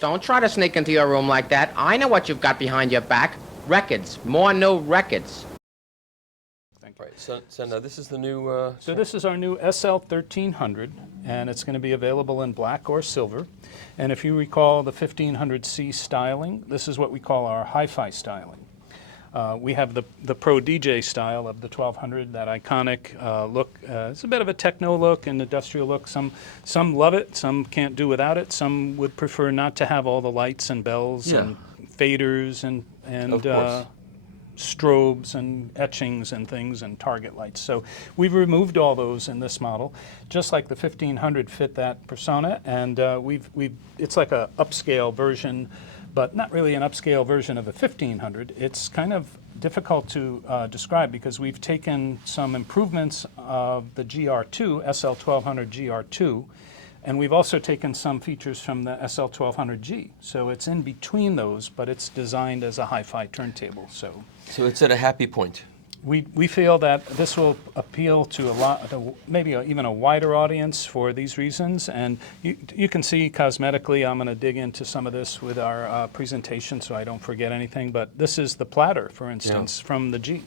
Don't try to sneak into your room like that. I know what you've got behind your back. Records. More new records. Right, so now this is the new... So this is our new SL-1300, and it's going to be available in black or silver. And if you recall the 1500C styling, this is what we call our hi-fi styling. We have the Pro DJ style of the 1200, that iconic look. It's a bit of a techno look and industrial look. Some love it, some can't do without it. Some would prefer not to have all the lights and bells and faders and strobes and etchings and things and target lights. So we've removed all those in this model, just like the 1500 fit that persona, and it's like a upscale version, but not really an upscale version of a 1500. It's kind of difficult to describe because we've taken some improvements of the GR2, SL-1300G R2, and we've also taken some features from the SL-1200G. So it's in between those, but it's designed as a hi-fi turntable. So it's at a happy point. We feel that this will appeal to a lot, maybe even a wider audience for these reasons. And you can see cosmetically, I'm going to dig into some of this with our presentation so I don't forget anything. But this is the platter, for instance, from the G.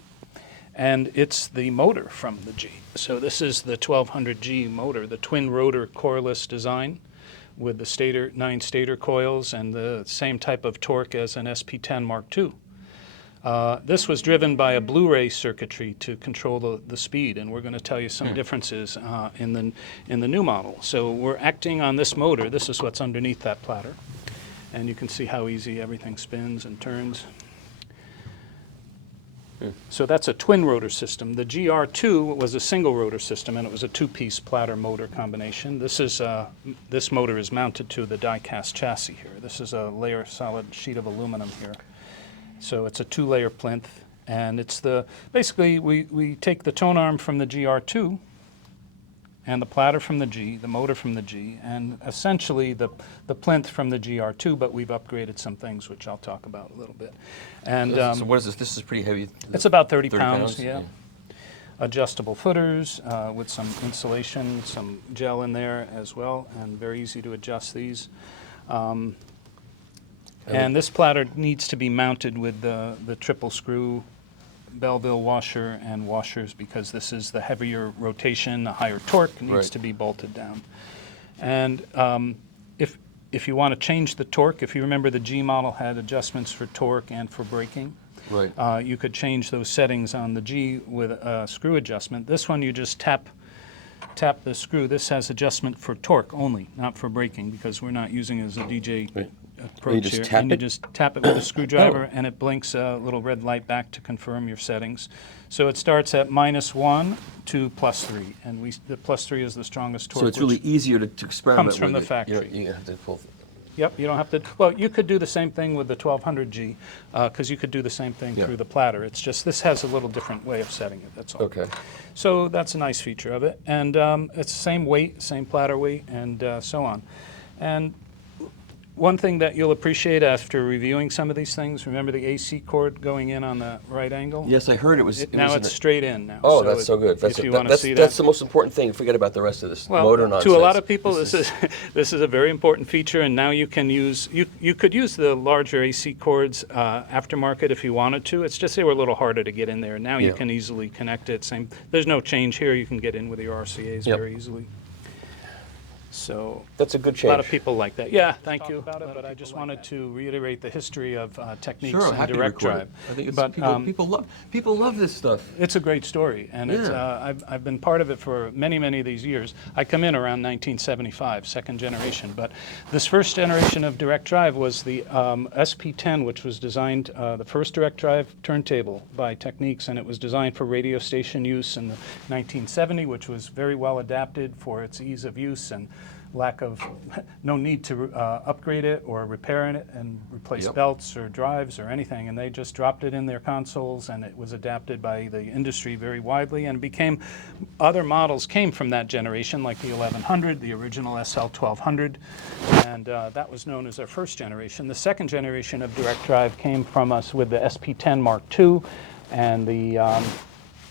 And it's the motor from the G. So this is the 1200G motor, the twin rotor coreless design with the 9 stator coils and the same type of torque as an SP10 Mark II. This was driven by a Blu-ray circuitry to control the speed, and we're going to tell you some differences in the new model. So we're acting on this motor. This is what's underneath that platter. And you can see how easy everything spins and turns. So that's a twin rotor system. The GR2 was a single rotor system, and it was a 2-piece platter motor combination. This motor is mounted to the die-cast chassis here. This is a layer solid sheet of aluminum here. So it's a 2-layer plinth, and it's basically we take the tone arm from the GR2 and the platter from the G, the motor from the G, and essentially the plinth from the GR2, but we've upgraded some things, which I'll talk about a little bit. And so what is this? This is pretty heavy. It's about 30 pounds, yeah. Adjustable footers with some insulation, some gel in there as well, and very easy to adjust these. And this platter needs to be mounted with the triple screw Belleville washer and washers because this is the heavier rotation, the higher torque needs to be bolted down. And if you want to change the torque, if you remember the G model had adjustments for torque and for braking, you could change those settings on the G with a screw adjustment. This one you just tap the screw. This has adjustment for torque only, not for braking, because we're not using it as a DJ approach here. And you just tap it with a screwdriver and it blinks a little red light back to confirm your settings. So it starts at -1 to +3, and the +3 is the strongest torque. So it's really easier to experiment with. Comes from the factory. You have to pull. Yep, you don't have to. Well, you could do the same thing with the 1200G because you could do the same thing through the platter. It's just this has a little different way of setting it, that's all. Okay. So that's a nice feature of it. And it's the same weight, same platter weight, and so on. And one thing that you'll appreciate after reviewing some of these things, remember the AC cord going in on the right angle? Yes, I heard it was. Now it's straight in now. Oh, that's so good. That's the most important thing. Forget about the rest of this motor nonsense. To a lot of people, this is a very important feature, and now you can use you could use the larger AC cords aftermarket if you wanted to. It's just they were a little harder to get in there. Now you can easily connect it. There's no change here. You can get in with your RCAs very easily. So that's a good change. A lot of people like that. Yeah, thank you about it, but I just wanted to reiterate the history of Technics and direct drive. I think people love this stuff. It's a great story, and it's, I've been part of it for many of these years. I come in around 1975, second generation, but this first generation of direct drive was the SP10, which was designed the first direct drive turntable by Technics, and it was designed for radio station use in the 1970, which was very well adapted for its ease of use and no need to upgrade it or repair it and replace belts or drives or anything, and they just dropped it in their consoles, and it was adapted by the industry very widely, and other models came from that generation, like the 1100, the original SL-1200, and that was known as our first generation. The second generation of direct drive came from us with the SP10 Mark II and the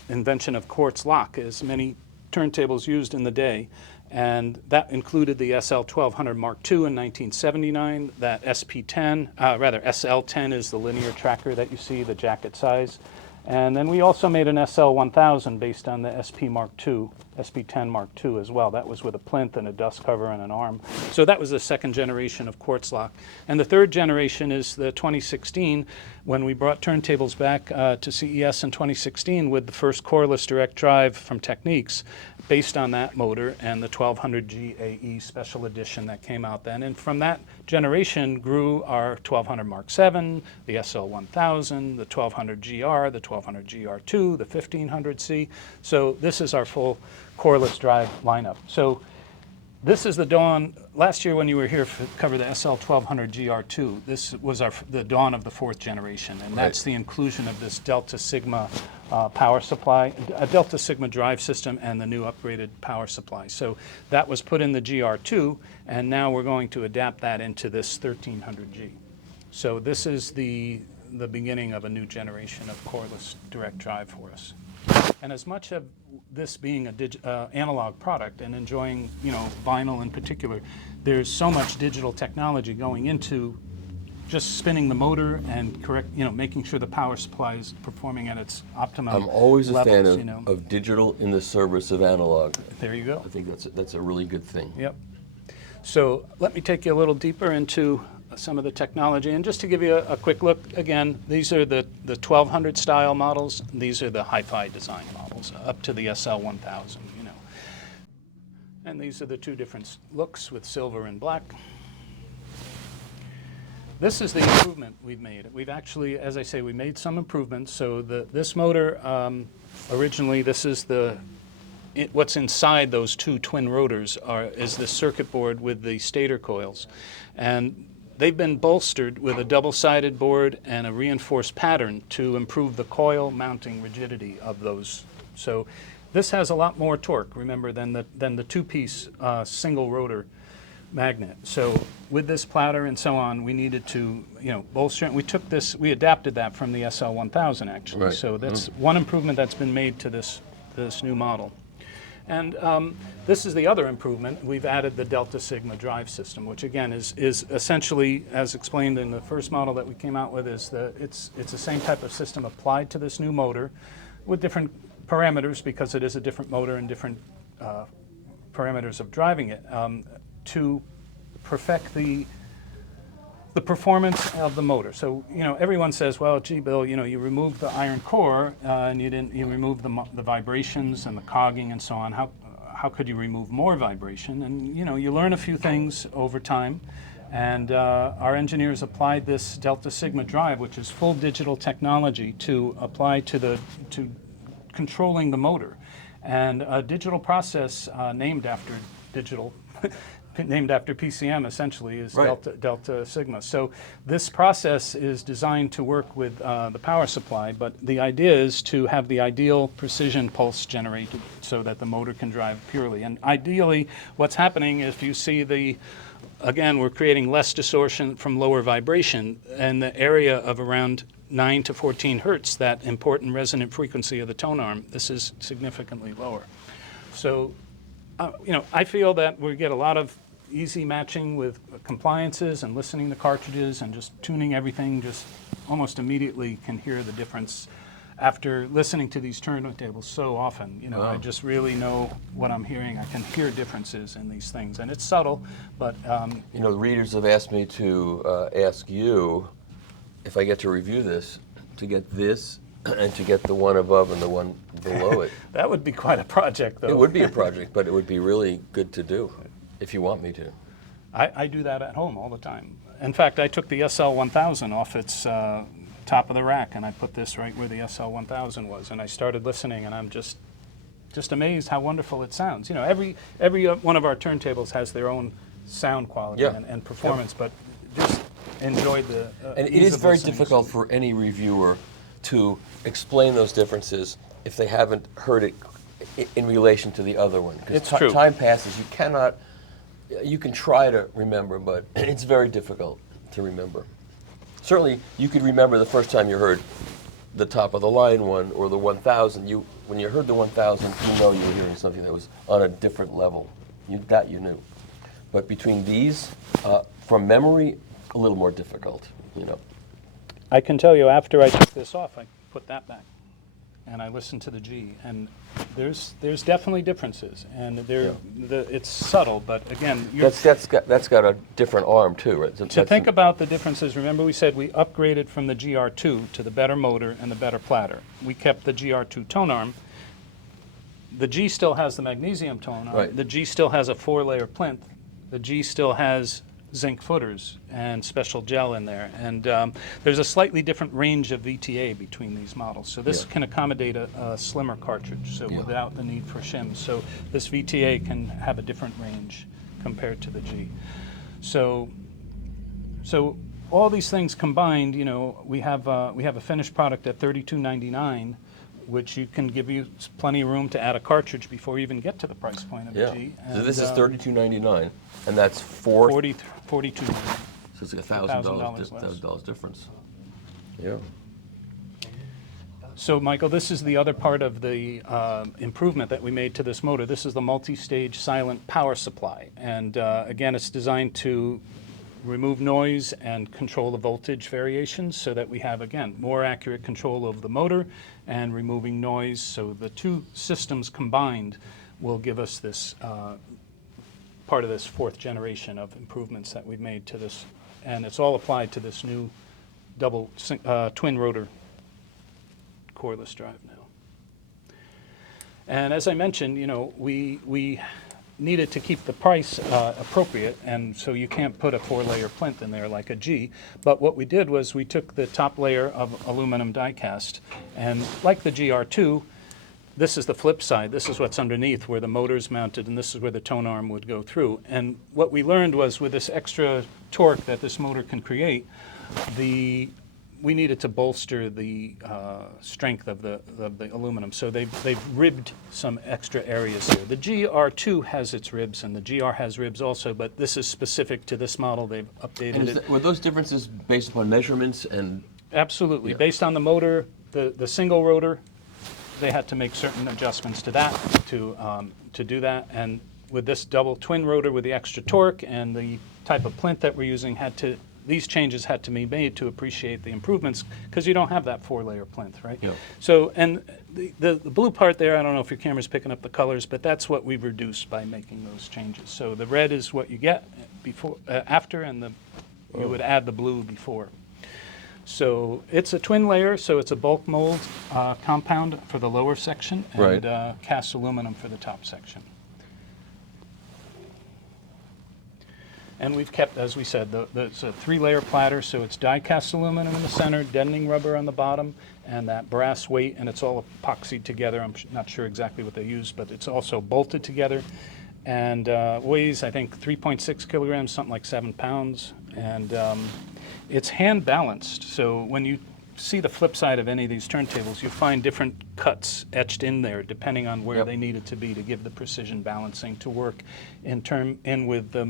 invention of quartz lock, as many turntables used in the day. And that included the SL-1200 Mark II in 1979, that SL-10 is the linear tracker that you see, the jacket size. And then we also made an SL-1000 based on the SP Mark II, SP-10 Mark II as well. That was with a plinth and a dust cover and an arm. So that was the second generation of quartz lock. And the third generation is the 2016, when we brought turntables back to CES in 2016 with the first coreless direct drive from Technics, based on that motor and the 1200G AE special edition that came out then. And from that generation grew our 1200 Mark VII, the SL-1000, the 1200GR, the 1200GR2, the 1500C. So this is our full coreless drive lineup. So this is the dawn. Last year when you were here to cover the SL-1200GR2, this was the dawn of the fourth generation, and that's the inclusion of this Delta Sigma power supply, a Delta Sigma drive system, and the new upgraded power supply. So that was put in the GR2, and now we're going to adapt that into this 1300G. So this is the beginning of a new generation of coreless direct drive for us. And as much of this being a analog product and enjoying, vinyl in particular, there's so much digital technology going into just spinning the motor and making sure the power supply is performing at its optimum. I'm always a levels, fan of digital in the service of analog. There you go. I think that's a really good thing. Yep. So let me take you a little deeper into some of the technology, and just to give you a quick look, again, these are the 1200 style models. These are the hi-fi design models up to the SL-1000, and these are the two different looks with silver and black. This is the improvement we've made. We've actually, as I say, we made some improvements. So this motor, originally, this is what's inside those two twin rotors is the circuit board with the stator coils, and they've been bolstered with a double-sided board and a reinforced pattern to improve the coil mounting rigidity of those. So this has a lot more torque, remember, than the two-piece single rotor magnet. So with this platter and so on, we needed to bolster it. We adapted that from the SL-1000 actually. Right. So that's one improvement that's been made to this new model. And this is the other improvement. We've added the Delta Sigma drive system, which again is essentially, as explained in the first model that we came out with, it's the same type of system applied to this new motor with different parameters, because it is a different motor and different parameters of driving it, to perfect the performance of the motor. So, everyone says, well, gee, Bill, you removed the iron core and you removed the vibrations and the cogging and so on. How could you remove more vibration? And, you learn a few things over time. And our engineers applied this Delta Sigma drive, which is full digital technology, to apply to controlling the motor. And a digital process named after PCM, essentially, is right. Delta Sigma. So this process is designed to work with the power supply, but the idea is to have the ideal precision pulse generated so that the motor can drive purely. And ideally, what's happening, if you see again, we're creating less distortion from lower vibration, and the area of around 9 to 14 hertz, that important resonant frequency of the tone arm, this is significantly lower. So, I feel that we get a lot of easy matching with compliances and listening to cartridges and just tuning everything, just almost immediately can hear the difference after listening to these turntables so often. Wow. I just really know what I'm hearing. I can hear differences in these things, and it's subtle, but... the readers have asked me to ask you, if I get to review this, to get this and to get the one above and the one below it. That would be quite a project, though. It would be a project, but it would be really good to do. If you want me to. I do that at home all the time. In fact, I took the SL-1000 off its top of the rack, and I put this right where the SL-1000 was, and I started listening, and I'm just amazed how wonderful it sounds. Every one of our turntables has their own sound quality and performance, but just enjoyed the and it is very difficult for any reviewer to explain those differences if they haven't heard it in relation to the other one. It's true. Time passes, you can try to remember, but it's very difficult to remember. Certainly, you could remember the first time you heard the top of the line one or the 1000. When you heard the 1000, you were hearing something that was on a different level. That you knew. But between these, from memory, a little more difficult, you know. I can tell you after I took this off, I put that back and I listened to the G, and there's definitely differences, and it's subtle, but again, That's got a different arm too, right? to think about the differences, remember we said we upgraded from the GR2 to the better motor and the better platter. We kept the GR2 tone arm. The G still has the magnesium tone arm. Right. The G still has a 4-layer plinth. The G still has zinc footers and special gel in there. And there's a slightly different range of VTA between these models. So this can accommodate a slimmer cartridge, so without the need for shims. So this VTA can have a different range compared to the G. So all these things combined, you know, we have a finished product at $32.99, which you can give you plenty of room to add a cartridge before you even get to the price point of a G. So this is $32.99, and that's $42. $42. So it's like $1,000 $1,000 difference. Yeah. So, Michael, this is the other part of the improvement that we made to this motor. This is the multi-stage silent power supply. And again, it's designed to remove noise and control the voltage variations so that we have, again, more accurate control of the motor and removing noise. So the two systems combined will give us this part of this fourth generation of improvements that we've made to this. And it's all applied to this new twin rotor coreless drive now. And as I mentioned, you know, we needed to keep the price appropriate, and so you can't put a 4-layer plinth in there like a G. But what we did was we took the top layer of aluminum die cast, and like the GR2, this is the flip side. This is what's underneath where the motor's mounted, and this is where the tone arm would go through. And what we learned was with this extra torque that this motor can create, we needed to bolster the strength of the aluminum. So they've ribbed some extra areas here. The GR2 has its ribs, and the GR has ribs also, but this is specific to this model. They've updated it. Were those differences based upon measurements and? Absolutely. Yeah. Based on the motor, the single rotor, they had to make certain adjustments to that to do that. And with this double twin rotor with the extra torque and the type of plinth that we're using, these changes had to be made to appreciate the improvements, because you don't have that 4-layer plinth, right? Yeah. So, and the blue part there, I don't know if your camera's picking up the colors, but that's what we've reduced by making those changes. So the red is what you get before, after, and you would add the blue before. So it's a twin layer, so it's a bulk mold compound for the lower section, and cast aluminum for the top section. And we've kept, as we said, it's a 3-layer platter, so it's die-cast aluminum in the center, deadening rubber on the bottom, and that brass weight, and it's all epoxied together. I'm not sure exactly what they use, but it's also bolted together, and weighs, I think, 3.6 kilograms, something like 7 pounds, and it's hand-balanced. So when you see the flip side of any of these turntables, you find different cuts etched in there depending on where they needed to be to give the precision balancing to work in with the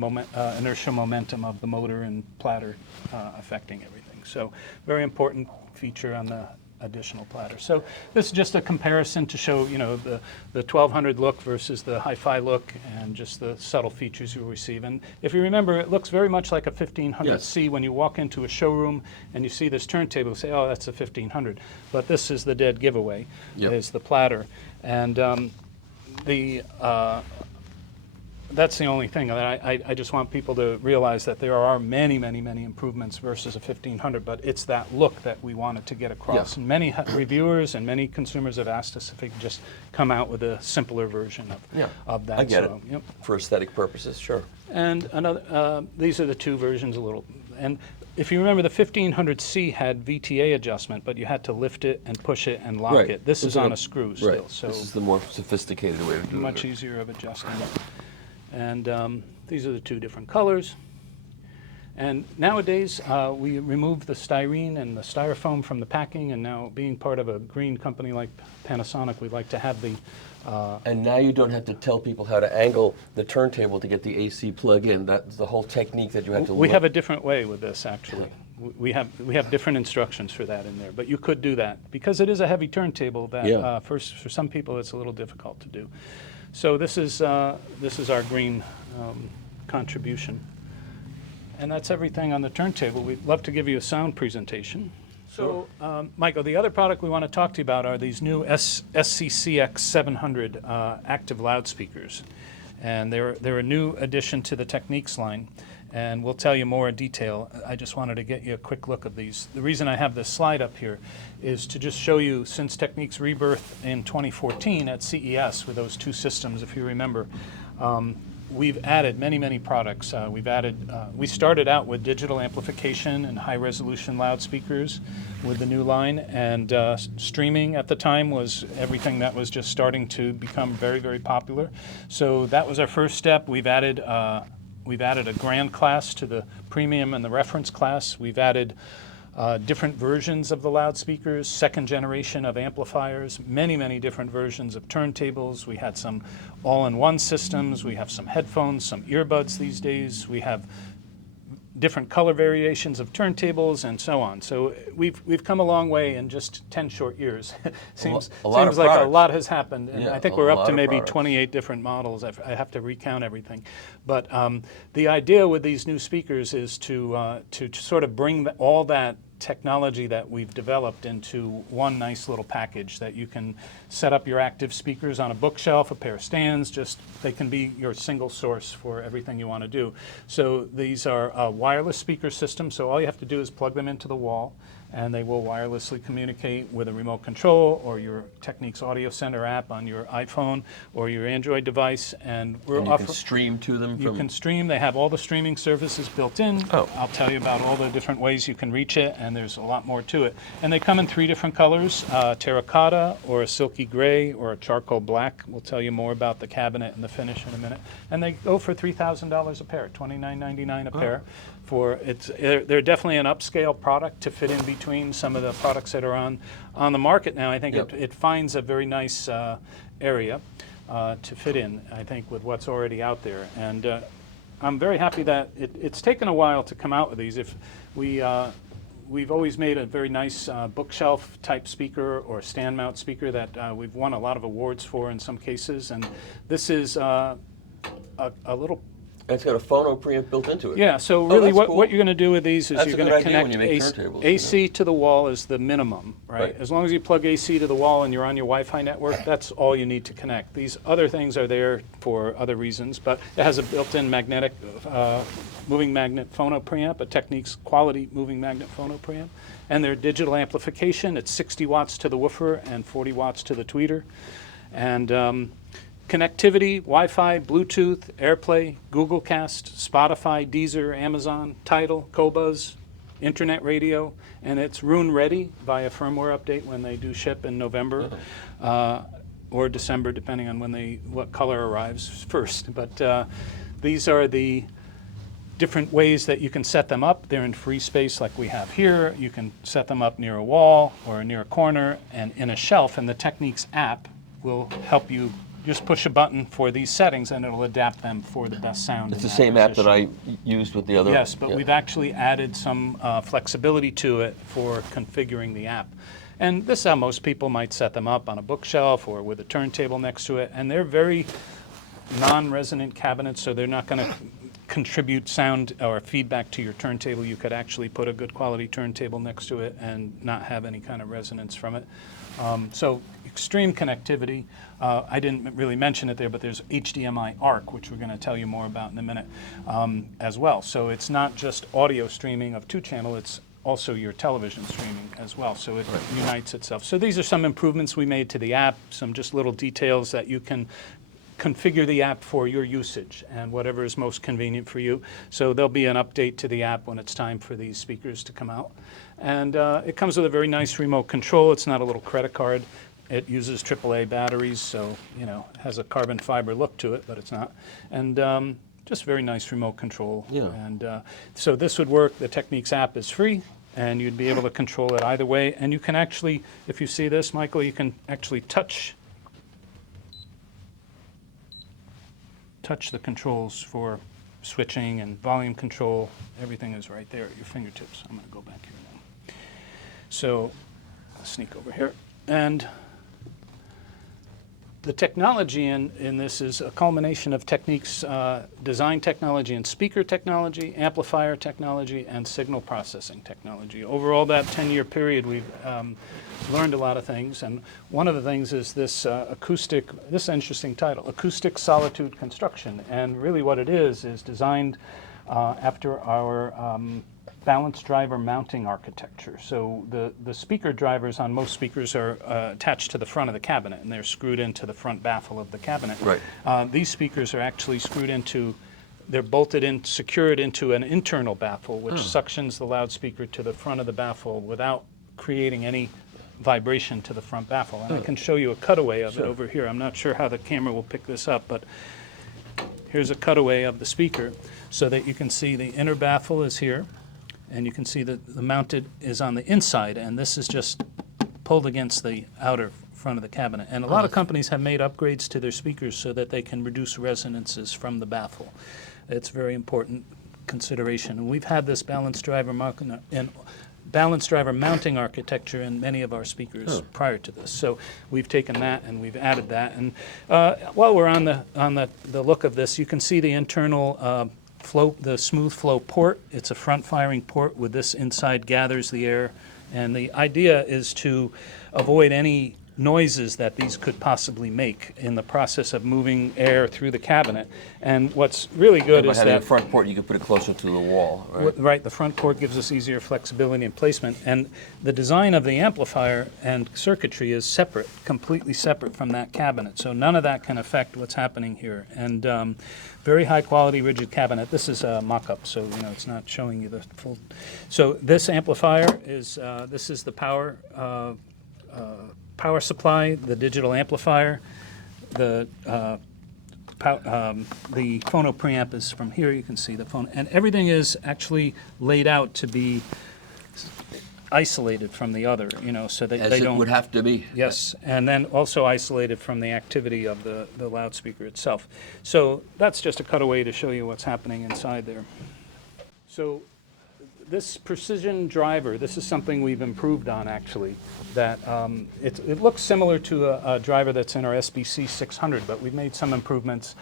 inertial momentum of the motor and platter affecting everything. So very important feature on the additional platter. So this is just a comparison to show, you know, the 1200 look versus the hi-fi look, and just the subtle features you receive. And if you remember, it looks very much like a 1500C when you walk into a showroom and you see this turntable, you say, oh, that's a 1500. But this is the dead giveaway, is the platter. And that's the only thing. I just want people to realize that there are many, many, many improvements versus a 1500, but it's that look that we wanted to get across. And many reviewers and many consumers have asked us if they could just come out with a simpler version of that. I get it. For aesthetic purposes, sure. And another, these are the two versions and if you remember, the 1500C had VTA adjustment, but you had to lift it and push it and lock it. This is on a screw still. So this is the more sophisticated way of doing it. Much easier of adjusting. And these are the two different colors. And nowadays, we remove the styrene and the styrofoam from the packing, and now being part of a green company like Panasonic, we like to have the... and now you don't have to tell people how to angle the turntable to get the AC plug in. That's the whole technique that you have to We have a different way with this, actually. We have different instructions for that in there, but you could do that. Because it is a heavy turntable that for some people it's a little difficult to do. So this is our green contribution. And that's everything on the turntable. We'd love to give you a sound presentation. So, Michael, the other product we want to talk to you about are these new SC-CX700 active loudspeakers. And they're a new addition to the Technics line. And we'll tell you more in detail. I just wanted to get you a quick look of these. The reason I have this slide up here is to just show you, since Technics' rebirth in 2014 at CES with those two systems, if you remember, we've added many products. We started out with digital amplification and high-resolution loudspeakers with the new line, and streaming at the time was everything that was just starting to become very popular. So that was our first step. We've added a grand class to the premium and the reference class. We've added different versions of the loudspeakers, second generation of amplifiers, many different versions of turntables. We had some all-in-one systems. We have some headphones, some earbuds these days. We have different color variations of turntables and so on. So we've come a long way in just 10 short years. seems like a lot has happened, and I think we're up to maybe 28 different models. I have to recount everything. But the idea with these new speakers is to sort of bring all that technology that we've developed into one nice little package that you can set up your active speakers on a bookshelf, a pair of stands, they can be your single source for everything you want to do. So these are wireless speaker systems, so all you have to do is plug them into the wall, and they will wirelessly communicate with a remote control or your Technics Audio Center app on your iPhone or your Android device. And you can stream to them? You can stream. They have all the streaming services built in. Oh. I'll tell you about all the different ways you can reach it, and there's a lot more to it. And they come in 3 different colors, terracotta or a silky gray or a charcoal black. We'll tell you more about the cabinet and the finish in a minute. And they go for $3,000 a pair, $29.99 a pair. They're definitely an upscale product to fit in between some of the products that are on the market now. I think it finds a very nice area to fit in, I think, with what's already out there. And I'm very happy that it's taken a while to come out with these. We've always made a very nice bookshelf type speaker or stand mount speaker that we've won a lot of awards for in some cases. And this is a little. And it's got a phono preamp built into it. Yeah, so really cool. what you're going to do with these is you're going to connect AC turntables, to the wall is the minimum, right? As long as you plug AC to the wall and you're on your Wi-Fi network, that's all you need to connect. These other things are there for other reasons, but it has a built-in magnetic moving magnet phono preamp, a Technics quality moving magnet phono preamp, and their digital amplification. It's 60 watts to the woofer and 40 watts to the tweeter. And connectivity, Wi-Fi, Bluetooth, AirPlay, Google Cast, Spotify, Deezer, Amazon, Tidal, Qobuz, Internet radio, and it's Roon ready via firmware update when they do ship in November or December, depending on what color arrives first. But these are the different ways that you can set them up. They're in free space like we have here. You can set them up near a wall or near a corner and in a shelf, and the Technics app will help you. Just push a button for these settings and it'll adapt them for the best sound. It's the same app that I used with the other. Yes, but we've actually added some flexibility to it for configuring the app. And this is how most people might set them up on a bookshelf or with a turntable next to it. And they're very non-resonant cabinets, so they're not going to contribute sound or feedback to your turntable. You could actually put a good quality turntable next to it and not have any kind of resonance from it. So extreme connectivity. I didn't really mention it there, but there's HDMI ARC, which we're going to tell you more about in a minute, as well. So it's not just audio streaming of 2-channel, it's also your television streaming as well. So it unites itself. So these are some improvements we made to the app, some just little details that you can configure the app for your usage and whatever is most convenient for you. So there'll be an update to the app when it's time for these speakers to come out. And it comes with a very nice remote control. It's not a little credit card. It uses AAA batteries, so it has a carbon fiber look to it, but it's not. And just very nice remote control. Yeah. And so this would work. The Technics app is free, and you'd be able to control it either way. And you can actually, if you see this, Michael, you can actually touch the controls for switching and volume control. Everything is right there at your fingertips. I'm going to go back here now. So I'll sneak over here. And The technology in this is a culmination of Technics design technology and speaker technology, amplifier technology, and signal processing technology. Over all that 10-year period, we've learned a lot of things, and one of the things is this this interesting title, Acoustic Solitude Construction. And really what it is designed after our balanced driver mounting architecture. So the speaker drivers on most speakers are attached to the front of the cabinet, and they're screwed into the front baffle of the cabinet. Right. These speakers are actually screwed into, they're bolted in, secured into an internal baffle, which suctions the loudspeaker to the front of the baffle without creating any vibration to the front baffle. And I can show you a cutaway of it over here. I'm not sure how the camera will pick this up, but here's a cutaway of the speaker so that you can see the inner baffle is here. And you can see that the mounted is on the inside, and this is just pulled against the outer front of the cabinet. And a lot of companies have made upgrades to their speakers so that they can reduce resonances from the baffle. It's a very important consideration. And we've had this balanced driver mounting architecture in many of our speakers prior to this. So we've taken that and we've added that. And while we're on the look of this, you can see the internal the smooth flow port. It's a front firing port with this inside gathers the air, and the idea is to avoid any noises that these could possibly make in the process of moving air through the cabinet. And what's really good is having that a front port, you can put it closer to the wall, right? Right, the front port gives us easier flexibility and placement, and the design of the amplifier and circuitry is separate, completely separate from that cabinet, so none of that can affect what's happening here. And very high quality rigid cabinet. This is a mock-up, so it's not showing you the full. So this amplifier is this is the power supply, the digital amplifier, the phono preamp is from here. You can see the phone, and everything is actually laid out to be isolated from the other, so that they don't. As it would have to be. Yes, and then also isolated from the activity of the loudspeaker itself. So that's just a cutaway to show you what's happening inside there. So this precision driver, this is something we've improved on actually. That it looks similar to a driver that's in our SC-CX700, but we've made some improvements.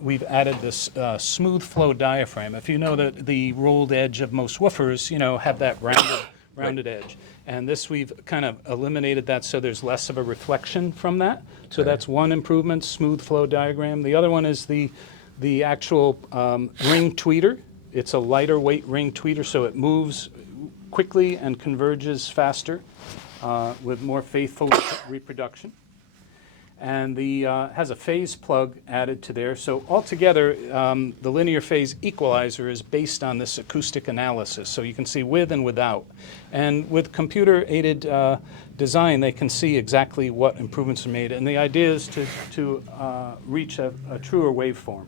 We've added this smooth flow diaphragm. If you know that the rolled edge of most woofers, have that rounded edge. And this, we've kind of eliminated that so there's less of a reflection from that. So that's one improvement, smooth flow diagram. The other one is the actual ring tweeter. It's a lighter weight ring tweeter, so it moves quickly and converges faster with more faithful reproduction. And the has a phase plug added to there. So altogether, the linear phase equalizer is based on this acoustic analysis. So you can see with and without. And with computer-aided design, they can see exactly what improvements are made. And the idea is to reach a truer waveform.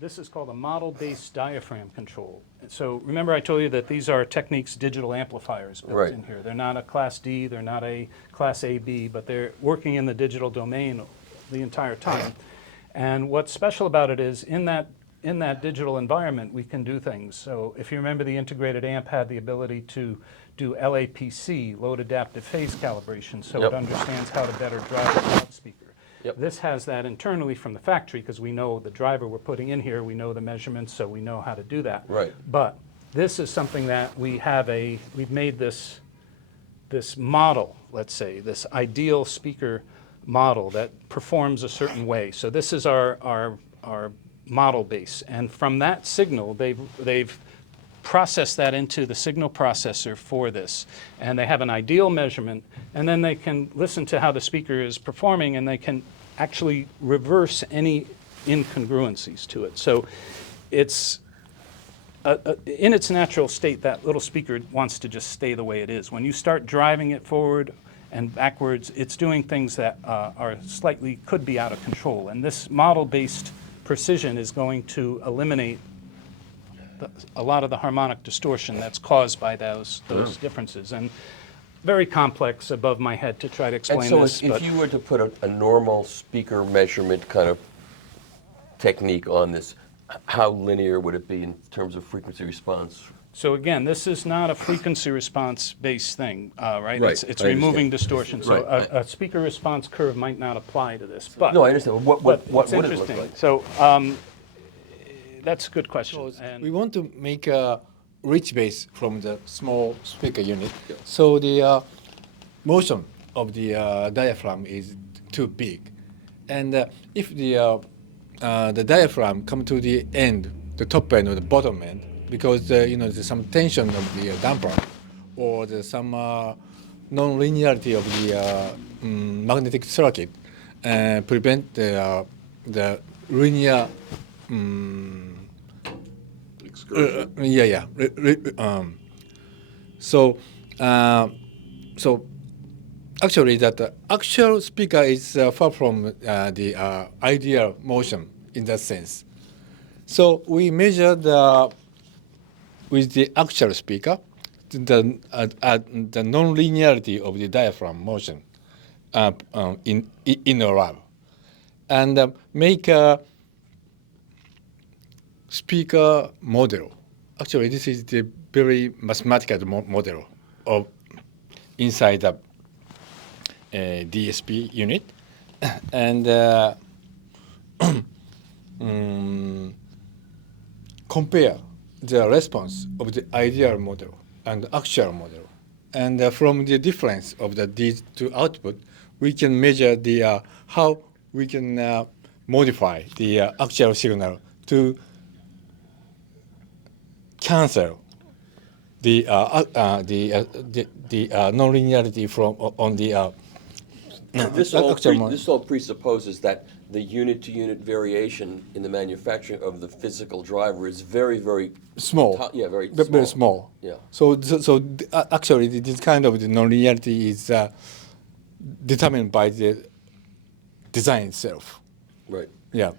This is called a model-based diaphragm control. So remember I told you that these are Technics digital amplifiers built in here. They're not a Class D, they're not a Class AB, but they're working in the digital domain the entire time. And what's special about it is in that digital environment we can do things. So if you remember, the integrated amp had the ability to do LAPC, load adaptive phase calibration, so it understands how to better drive the loudspeaker. This has that internally from the factory because we know the driver we're putting in here, we know the measurements, so we know how to do that. Right. But this is something that we've made this model, let's say, this ideal speaker model that performs a certain way. So this is our model base, and from that signal, they've processed that into the signal processor for this, and they have an ideal measurement, and then they can listen to how the speaker is performing, and they can actually reverse any incongruencies to it. So it's in its natural state, that little speaker wants to just stay the way it is. When you start driving it forward and backwards, it's doing things that could be out of control, and this model-based precision is going to eliminate a lot of the harmonic distortion that's caused by those differences. And very complex, above my head to try to explain this. And so if you were to put a normal speaker measurement kind of technique on this, how linear would it be in terms of frequency response? So again, this is not a frequency response based thing, right? Right, It's I removing understand. distortion. So Right. a speaker response curve might not apply to this, but No, I understand. What but would it's it look interesting. like? So that's a good question. We want to make a rich bass from the small speaker unit. So the motion of the diaphragm is too big. And if the diaphragm come to the end, the top end or the bottom end, because there's some tension of the damper, or there's some non-linearity of the magnetic circuit, prevent the linear. So actually, that actual speaker is far from the ideal motion in that sense. So we measured with the actual speaker the non-linearity of the diaphragm motion in a lab, and make a speaker model. Actually, this is the very mathematical model of inside the DSP unit, and compare the response of the ideal model and actual model. And from the difference of these two output, we can measure the how we can modify the actual signal to cancel the non-linearity from on the This all presupposes that the unit-to-unit variation in the manufacturing of the physical driver is very, very small. very Very small. Yeah. So actually, this kind of the non-linearity is determined by the design itself. Right. Yeah.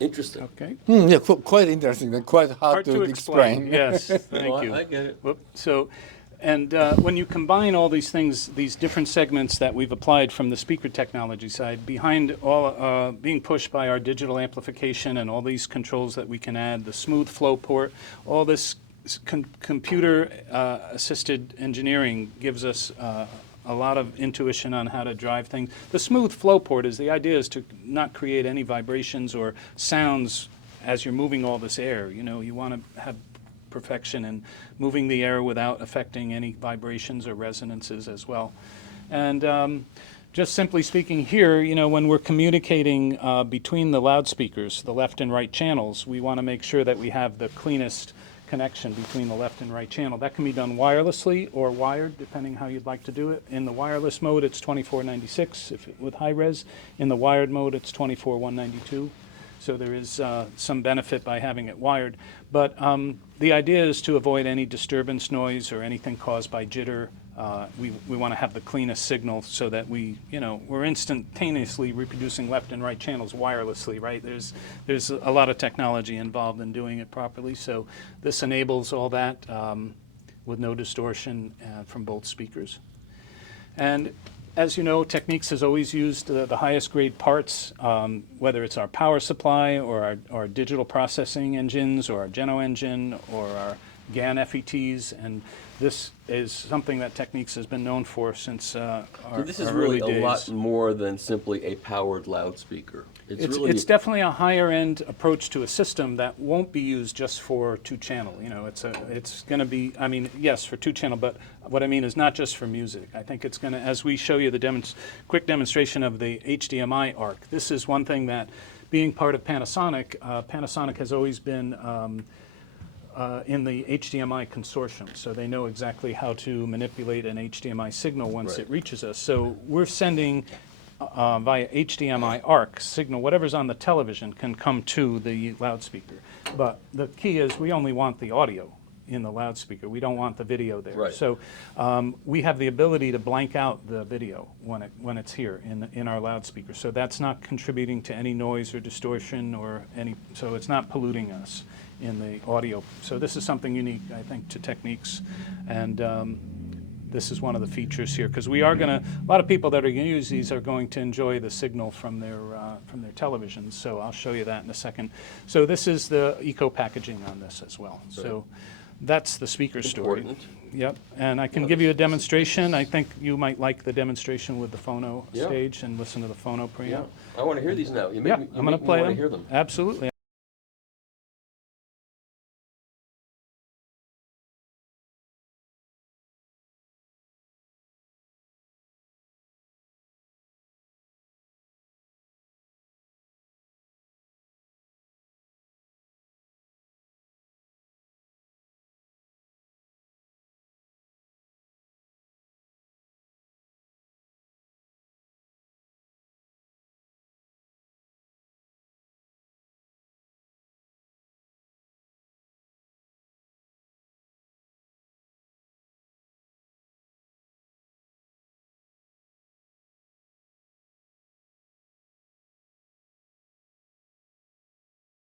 Interesting. Okay. Yeah, quite interesting. And quite hard to explain. Yes, thank No, you. I get it. Whoop. So, and when you combine all these things, these different segments that we've applied from the speaker technology side, behind all being pushed by our digital amplification and all these controls that we can add, the smooth flow port, all this computer assisted engineering gives us a lot of intuition on how to drive things. The smooth flow port is the idea is to not create any vibrations or sounds as you're moving all this air. You know, you want to have perfection in moving the air without affecting any vibrations or resonances as well. And just simply speaking here, you know, when we're communicating between the loudspeakers, the left and right channels, we want to make sure that we have the cleanest connection between the left and right channel. That can be done wirelessly or wired, depending how you'd like to do it. In the wireless mode, it's 2496 with high res. In the wired mode, it's 24192. So there is some benefit by having it wired. But the idea is to avoid any disturbance noise or anything caused by jitter. We want to have the cleanest signal so that we're instantaneously reproducing left and right channels wirelessly, right? There's a lot of technology involved in doing it properly. So this enables all that with no distortion from both speakers. And as you know, Technics has always used the highest grade parts, whether it's our power supply or our digital processing engines or our Geno engine or our GAN FETs, and this is something that Technics has been known for since our So this is our really early days. a lot more than simply a powered loudspeaker. It's definitely a higher end approach to a system that won't be used just for two channel. You know, it's going to be, I mean, yes, for two channel, but what I mean is not just for music. I think it's going to, as we show you the quick demonstration of the HDMI ARC, this is one thing that, being part of Panasonic, Panasonic has always been in the HDMI consortium, so they know exactly how to manipulate an HDMI signal once it reaches us. So we're sending via HDMI ARC signal, whatever's on the television can come to the loudspeaker. But the key is we only want the audio in the loudspeaker. We don't want the video there. Right. So we have the ability to blank out the video when it's here in our loudspeaker. So that's not contributing to any noise or distortion or so it's not polluting us in the audio. So this is something unique, I think, to Technics. And this is one of the features here, because we are going to, a lot of people that are going to use these are going to enjoy the signal from their televisions, so I'll show you that in a second. So this is the eco packaging on this as well. So that's the speaker story. Important. Yep, and I can give you a demonstration. I think you might like the demonstration with the phono Yeah. stage and listen to the phono preamp. I want to hear these now. You make Yeah, me, you I'm going make to me play want them. to hear them. Absolutely.